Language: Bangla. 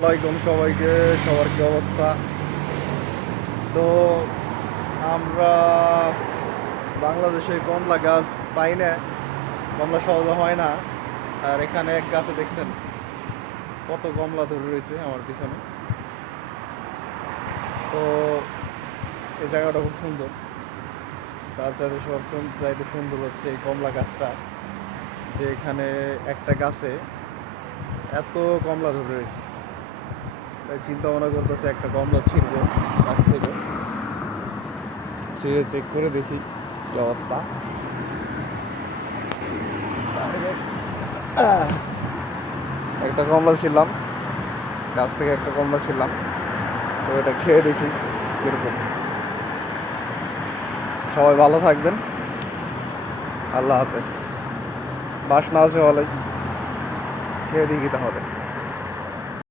আসসালামাইকুম সবাইকে। সবার কি অবস্থা? তো আমরা বাংলাদেশে কমলা গাছ পাই না, কমলা সহজে হয় না। আর এখানে এক গাছে দেখছেন কত কমলা ধরে রয়েছে আমার পিছনে। তো এই জায়গাটা খুব সুন্দর। তার চাইতে চাইতে সুন্দর হচ্ছে এই কমলা গাছটা, যে এখানে একটা গাছে এত কমলা ধরে রয়েছে। তাই চিন্তা ভাবনা করতেছে একটা কমলা ছিঁড়বো গাছ থেকে, ছিঁড়ে চেক করে দেখি কি অবস্থা। একটা কমলা ছিলাম, গাছ থেকে একটা কমলা ছিলাম। তো এটা খেয়ে দেখি কিরকম। সবাই ভালো থাকবেন, আল্লাহ হাফেজ। বাসনা আছে বলে খেয়ে দেখি তাহলে।